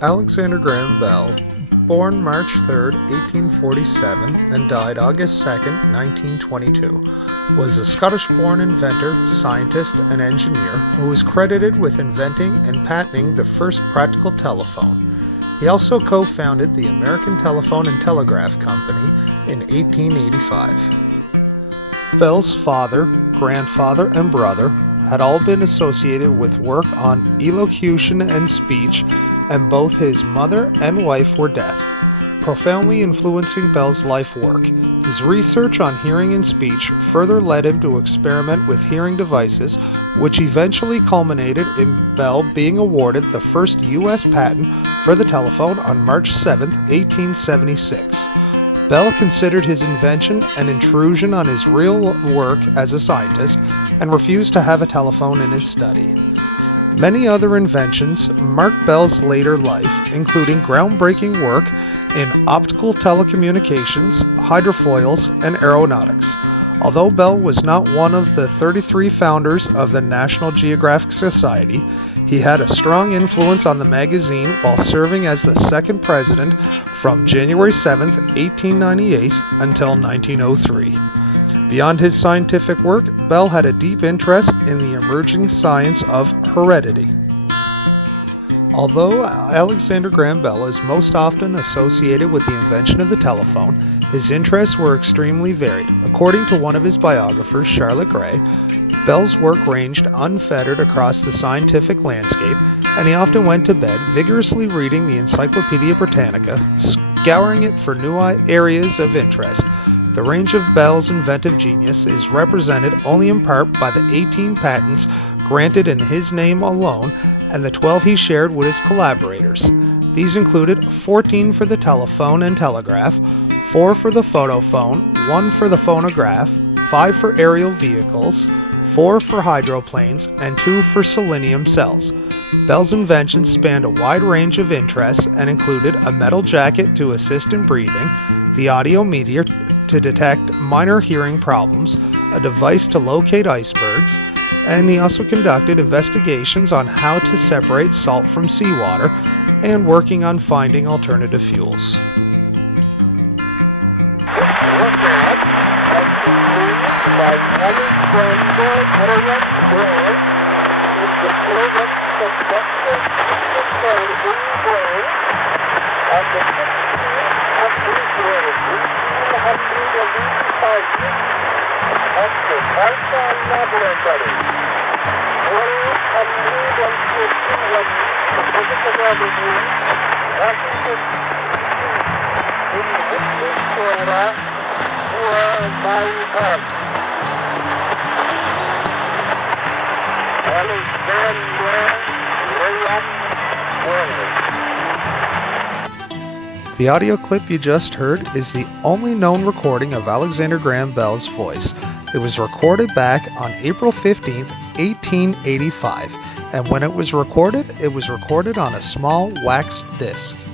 Alexander Graham Bell, born March 3, 1847 and died August 2, 1922, was a Scottish-born inventor, scientist, and engineer who is credited with inventing and patenting the first practical telephone. He also co-founded the American Telephone and Telegraph Company in 1885. Bell's father, grandfather, and brother had all been associated with work on elocution and speech, and both his mother and wife were deaf, profoundly influencing Bell's life work. His research on hearing and speech further led him to experiment with hearing devices, which eventually culminated in Bell being awarded the first U.S. patent for the telephone on March 7, 1876. Bell considered his invention an intrusion on his real work as a scientist and refused to have a telephone in his study. Many other inventions mark Bell's later life, including groundbreaking work in optical telecommunications, hydrofoils, and aeronautics. Although Bell was not one of the 33 founders of the National Geographic Society, he had a strong influence on the magazine while serving as the second president from January 7, 1898 until 1903. Beyond his scientific work, Bell had a deep interest in the emerging science of heredity. Although Alexander Graham Bell is most often associated with the invention of the telephone, his interests were extremely varied. According to one of his biographers, Charlotte Gray, Bell's work ranged unfettered across the scientific landscape, and he often went to bed vigorously reading the Encyclopedia Britannica, scouring it for new areas of interest. The range of Bell's inventive genius is represented only in part by the 18 patents granted in his name alone and the 12 he shared with his collaborators. These included 14 for the telephone and telegraph, 4 for the photophone, 1 for the phonograph, 5 for aerial vehicles, 4 for hydroplanes, and 2 for selenium cells. Bell's inventions spanned a wide range of interests and included a metal jacket to assist in breathing, the audiometer to detect minor hearing problems, a device to locate icebergs, and he also conducted investigations on how to separate salt from seawater and working on finding alternative fuels. The audio clip you just heard is the only known recording of Alexander Graham Bell's voice. It was recorded back on April 15, 1885, and when it was recorded on a small wax disc.